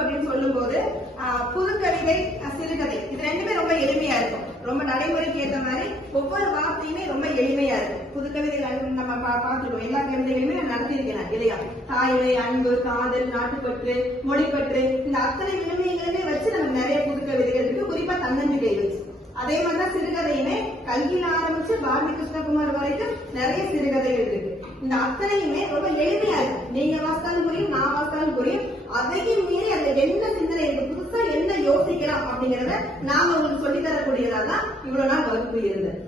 அப்படின்னு சொல்லும் போது புதுக்கவிதை, சிறுகதை இது ரெண்டுமே ரொம்ப எளிமையா இருக்கும். ரொம்ப நடைமுறைக்கு ஏற்ற மாதிரி ஒவ்வொரு வார்த்தையுமே ரொம்ப எளிமையா இருக்கும். புதுக்கவிதைகள் நம்ம பார்த்துருக்கோம், எல்லா கவிதைகளுமே நான் நடத்திருக்கிறேன் இல்லையா? தாய்மை, அன்பு, காதல், நாட்டுப்பற்று, மொழிப்பற்று, இந்த அத்தனை எளிமைகளுமே வச்சு நமக்கு நிறைய புதுக்கவிதைகள் இருக்கு. குறிப்பா தன்னம்பிக்கை வச்சு. அதே மாதிரிதான் சிறுகதையுமே கல்வியில ஆரம்பிச்சு பாரதி கிருஷ்ணகுமார் வரைக்கும் நிறைய சிறுகதைகள் இருக்கு. இந்த அத்தனையுமே ரொம்ப எளிமையா இருக்கு. நீங்க வாசித்தாலும் புரியும், நான் வாசித்தாலும் புரியும். அதையும் மீறி அதுல என்ன சிந்தனை இருக்கு, புதுசா என்ன யோசிக்கலாம் அப்படிங்கறத நாம உங்களுக்கு சொல்லி தரக்கூடியதான் இவ்வளவு நாள் வகுப்பு இருந்தது.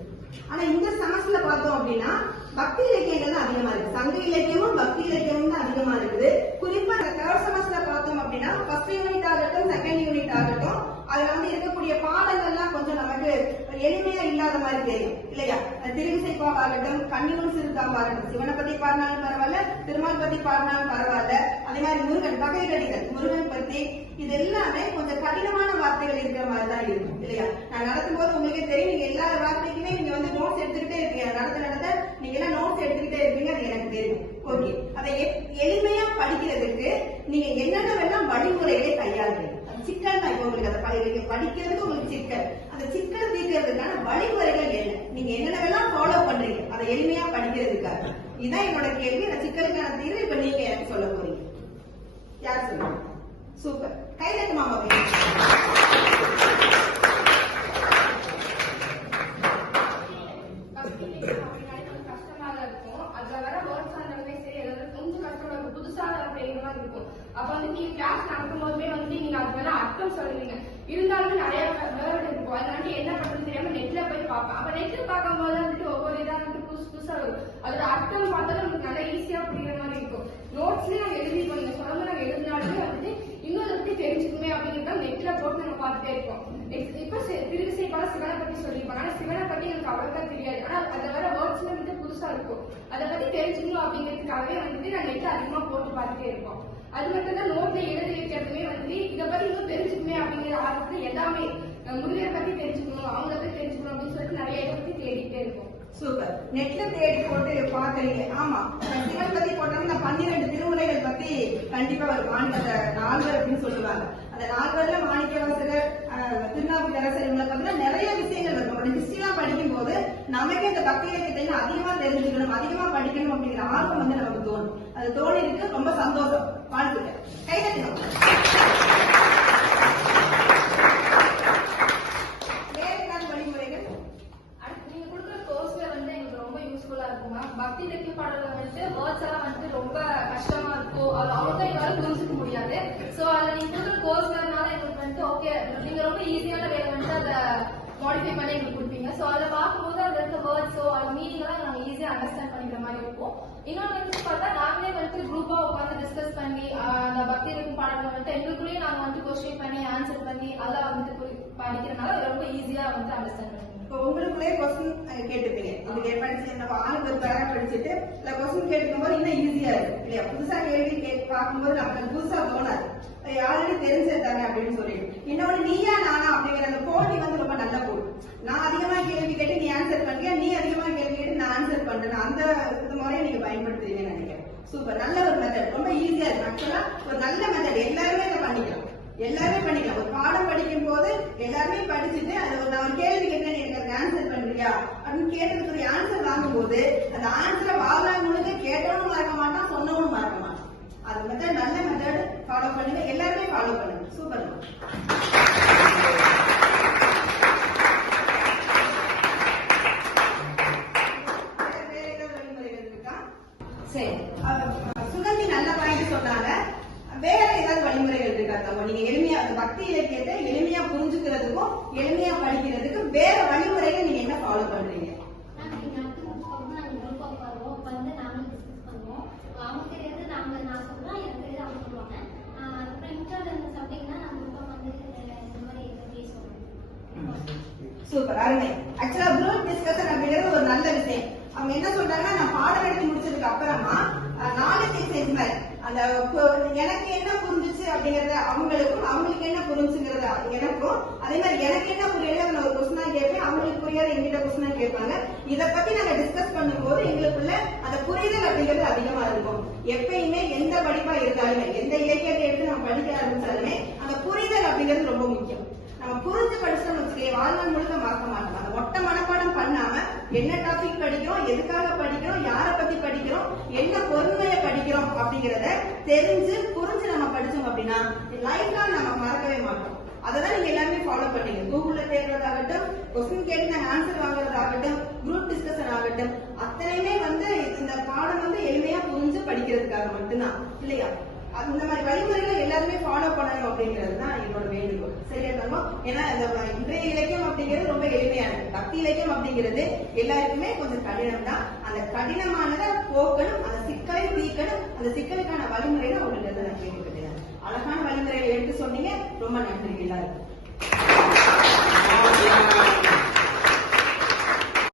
ஆனா இந்த செமஸ்டர்ல பார்த்தோம் அப்படின்னா பக்தி இலக்கியங்கள் தான் அதிகமா இருக்கு. சங்க இலக்கியமும் பக்தி இலக்கியமும் தான் அதிகமா இருக்குது. குறிப்பா தேர்ட் செமஸ்டர்ல பார்த்தோம் அப்படின்னா ஃபர்ஸ்ட் யூனிட் ஆகட்டும், செகண்ட் யூனிட் ஆகட்டும், அதுல இருக்கக்கூடிய பாடங்கள்லாம் கொஞ்சம் நமக்கு எளிமையா இல்லாத மாதிரி தெரியும் இல்லையா? திருவிசைப்பாவாகட்டும், கண்ணினும் சிறுத்தாவாகட்டும், சிவனை பத்தி பாடினாலும் பரவாயில்ல, திருமால் பத்தி பாடினாலும் பரவாயில்ல. அதே மாதிரி முருகன் வகைகளிகள், முருகன் பத்தி இது எல்லாமே கொஞ்சம் கடினமான வார்த்தைகள் இருக்கிற மாதிரி தான் இருக்கும் இல்லையா? நான் நடத்தும் போது உங்களுக்கே தெரியும், நீங்க எல்லா வார்த்தைக்குமே நீங்க நோட்ஸ் எடுத்துக்கிட்டே இருக்கீங்க. நடத்த நீங்க எல்லாம் நோட்ஸ் எடுத்துக்கிட்டே இருப்பீங்க, அது எனக்கு தெரியும். ஓகே, அதை எளிமையா படிக்கிறதுக்கு நீங்க என்னென்ன வழிமுறைகளை கையாளுறீங்க? சிக்கல் தான். இப்போ உங்களுக்கு அதை படிக்கிறதுக்கு உங்களுக்கு சிக்கல், அந்த சிக்கல் தீர்க்கிறதுக்கான வழிமுறைகள் என்ன? நீங்க என்னென்னலாம் ஃபாலோ பண்றீங்க அதை எளிமையா படிக்கிறதுக்காக? இதுதான் என்னோட கேள்வி. அந்த சிக்கலுக்கான தீர்வு இப்ப நீங்க எனக்கு சொல்ல போறீங்க. யார் சொல்லுங்க? சூப்பர், கையில மாமா. அப்ப நீங்க கிளாஸ் நடக்கும் போதுமே நீங்க அது அர்த்தம் சொல்லுவீங்க. இருந்தாலுமே நிறைய வேர்டு இருக்கும். அதனால என்ன பண்றது தெரியாம நெட்ல போய் பார்ப்பேன். அப்ப நெட்ல பார்க்கும் போது ஒவ்வொரு இதா புதுசா வரும். அதோட அர்த்தம் பார்த்தாலும் நமக்கு நல்லா ஈஸியா புரியுற மாதிரி இருக்கும். நோட்ஸ்லயே நாங்க எழுதிப்போம். நீங்க சொல்ல நாங்க எழுதினாலுமே இன்னொரு பத்தி தெரிஞ்சுக்குமே அப்படிங்கிறத நெட்ல போட்டு நம்ம பார்த்துட்டே இருக்கோம். இப்ப திருவிசைப்பால சிவனை பத்தி சொல்லிருப்பாங்க. ஆனா சிவனை பத்தி எனக்கு அவ்வளவுக்கா தெரியாது. ஆனா அதை வர வேர்ட்ஸ்ல புதுசா இருக்கும். அதை பத்தி தெரிஞ்சுக்கணும் அப்படிங்கிறதுக்காகவே நான் நெட்ல அதிகமா போட்டு பார்த்துட்டே இருப்போம். அது மட்டும் தான் நோட்ல எழுதி வைக்கிறதுமே இதை பத்தி இன்னும் தெரிஞ்சுக்குமே அப்படிங்கிற ஆர்வத்துல எல்லாமே முருகரை பத்தி தெரிஞ்சுக்கணும், அவங்கள பத்தி தெரிஞ்சுக்கணும் அப்படின்னு சொல்லிட்டு நிறைய இதை பத்தி தேடிட்டே இருக்கும். சூப்பர், நெட்ல தேடி போட்டு பாக்குறீங்க. ஆமா, சிவன் பத்தி போட்டோம்னா 12 திருமுறைகள் பத்தி கண்டிப்பா ஒரு அந்த 4 அப்படின்னு சொல்லுவாங்க. அந்த 4 மாணிக்கவாசகர், திருநாவுக்கரசர் இவங்களை பத்தினா நிறைய விஷயங்கள் இருக்கும். ஹிஸ்டரி எல்லாம் படிக்கும் போது நமக்கு இந்த பக்தி இலக்கியத்தை அதிகமா தெரிஞ்சுக்கணும், அதிகமா படிக்கணும் அப்படிங்கிற ஆர்வம் நமக்கு தோணும். அது தோணி இருக்கு. ரொம்ப சந்தோஷம். வாழ்த்துக்கள். கைதட்டணும். பக்தி இலக்கிய பாடல்கள் வேர்ட்ஸ் எல்லாம் ரொம்ப கஷ்டமா இருக்கும். அது அவங்க எங்களால புரிஞ்சுக்க முடியாது. சோ அதுல நீங்க கொடுக்குற கோர்ஸ்னால எங்களுக்கு ஓகே, நீங்க ரொம்ப ஈஸியான வேலை அதை மாடிஃபை பண்ணி எங்களுக்கு கொடுப்பீங்க. சோ அதை பார்க்கும்போது அதுல இருக்க வேர்ட்ஸோ அது மீனிங் எல்லாம் நாங்க ஈஸியா அண்டர்ஸ்டாண்ட் பண்ணிக்கிற மாதிரி இருக்கும். இன்னொன்னு பார்த்தா நாங்களே குரூப்பா உட்காந்து டிஸ்கஸ் பண்ணி அந்த பக்தி இலக்கிய பாடல்கள் எங்களுக்குள்ளேயே நாங்க கொஸ்டின் பண்ணி ஆன்சர் பண்ணி அதெல்லாம் படிக்கிறதுனால ரொம்ப ஈஸியா அண்டர்ஸ்டாண்ட் பண்ணுவோம். இப்போ உங்களுக்குள்ளே கொஸ்டின் கேட்டுப்பீங்க. இதுக்கு படிச்சு நம்ம ஆளுக்கு ஒரு பேரா படிச்சுட்டு இல்ல கொஸ்டின் கேட்கும் போது இன்னும் ஈஸியா இருக்கும் இல்லையா? புதுசா கேள்வி பார்க்கும்போது நமக்கு புதுசா தோணாது, ஆல்ரெடி தெரிஞ்சது தானே அப்படின்னு சொல்லிட்டு. இன்னொன்னு நீயா நானா அப்படிங்கிற அந்த போட்டி ரொம்ப நல்லா போடும். நான் அதிகமா கேள்வி கேட்டு நீ ஆன்சர் பண்றியா, நீ அதிகமா கேள்வி கேட்டு நான் ஆன்சர் பண்றேன். அந்த முறையை நீங்க பயன்படுத்துறீங்கன்னு நினைக்கிறேன். சூப்பர், நல்ல ஒரு மெத்தட், ரொம்ப ஈஸியா இருக்கு. ஆக்சுவலா ஒரு நல்ல மெத்தட், எல்லாருமே இதை பண்ணிக்கலாம். ஒரு பாடம் படிக்கும் போது எல்லாருமே படிச்சுட்டு அது நான் ஒரு கேள்வி கேட்டேன், எனக்கு அதுக்கு ஆன்சர் பண்றியா அப்படின்னு கேட்டதுக்குரிய ஆன்சர் வாங்கும் போது அந்த ஆன்சரை வாழ்நாள் முழுக்க கேட்டவனும் மறக்க மாட்டான், சொன்னவனும் மறக்க மாட்டான். அது மெத்தட், நல்ல மெத்தட். ஃபாலோ பண்ணுங்க, எல்லாருமே ஃபாலோ பண்ணுங்க. சூப்பர். சரி, சுகந்தி நல்ல பாயிண்ட் சொன்னாங்க. வேற ஏதாவது வழிமுறைகள் இருக்கா? நீங்க எளிமையா பக்தி இலக்கியத்தை எளிமையா புரிஞ்சுக்கிறதுக்கும் எளிமையா படிக்கிறதுக்கும் வேற வழிமுறைகள் நீங்க என்ன ஃபாலோ பண்றீங்க? சூப்பர், அருமை. ஆக்சுவலா குரூப் டிஸ்கஷன் அப்படிங்கிறது ஒரு நல்ல விஷயம். அவங்க என்ன சொல்றாங்கன்னா, நான் பாடம் எடுத்து முடிச்சதுக்கு அப்புறமா நாலேஜ் எக்ஸ்சேஞ்ச் மாதிரி அந்த எனக்கு என்ன புரிஞ்சிச்சு அப்படிங்கறத அவங்களுக்கும், அவங்களுக்கு என்ன புரிஞ்சுங்கிறத எனக்கும், அதே மாதிரி எனக்கு என்ன புரியல நான் ஒரு கொஸ்டினா கேட்பேன், அவங்களுக்கு புரியாத எங்கிட்ட கொஸ்டினா கேட்பாங்க. இதை பத்தி நாங்க டிஸ்கஸ் பண்ணும்போது எங்களுக்குள்ள அந்த புரிதல் அப்படிங்கிறது அதிகமா இருக்கும். எப்பயுமே எந்த படிப்பா இருந்தாலுமே, எந்த இலக்கியத்தை எடுத்து நம்ம படிக்க ஆரம்பிச்சாலுமே அப்படிங்கிறது ரொம்ப முக்கியம். நம்ம புரிஞ்சு படிச்சோம்னு வச்சுக்கே வாழ்நாள் முழுக்க மறக்க மாட்டோம். அந்த மொட்டை மனப்பாடம் பண்ணாம என்ன டாபிக் படிக்கிறோம், எதுக்காக படிக்கிறோம், யாரை பத்தி படிக்கிறோம், என்ன பொறுமையை படிக்கிறோம் அப்படிங்கறத தெரிஞ்சு புரிஞ்சு நம்ம படிச்சோம் அப்படின்னா லைஃப்ல நம்ம மறக்கவே மாட்டோம். அததான் நீங்க எல்லாருமே ஃபாலோ பண்ணீங்க. கூகுள்ல தேடுறதாகட்டும், கொஸ்டின் கேட்டு நாங்க ஆன்சர் வாங்குறதாகட்டும், குரூப் டிஸ்கஷன் ஆகட்டும், அத்தனையுமே இந்த பாடம் எளிமையா புரிஞ்சு படிக்கிறதுக்காக மட்டும்தான் இல்லையா? இந்த மாதிரி வழிமுறைகளை எல்லாருமே ஃபாலோ பண்ணணும் அப்படிங்கிறது தான் என்னோட வேண்டுகோள். சரியா தங்கம்? ஏன்னா இன்றைய இலக்கியம் அப்படிங்கிறது ரொம்ப எளிமையானது. பக்தி இலக்கியம் அப்படிங்கிறது எல்லாருக்குமே கொஞ்சம் கடினம் தான். அந்த கடினமானதை போக்கணும், அந்த சிக்கலை தீர்க்கணும், அந்த சிக்கலுக்கான வழிமுறைகளை உங்களுக்கு நான் கேட்டுக்கிட்டேன். அழகான வழிமுறைகளை எடுத்து சொன்னீங்க. ரொம்ப நன்றி எல்லாருக்கும்.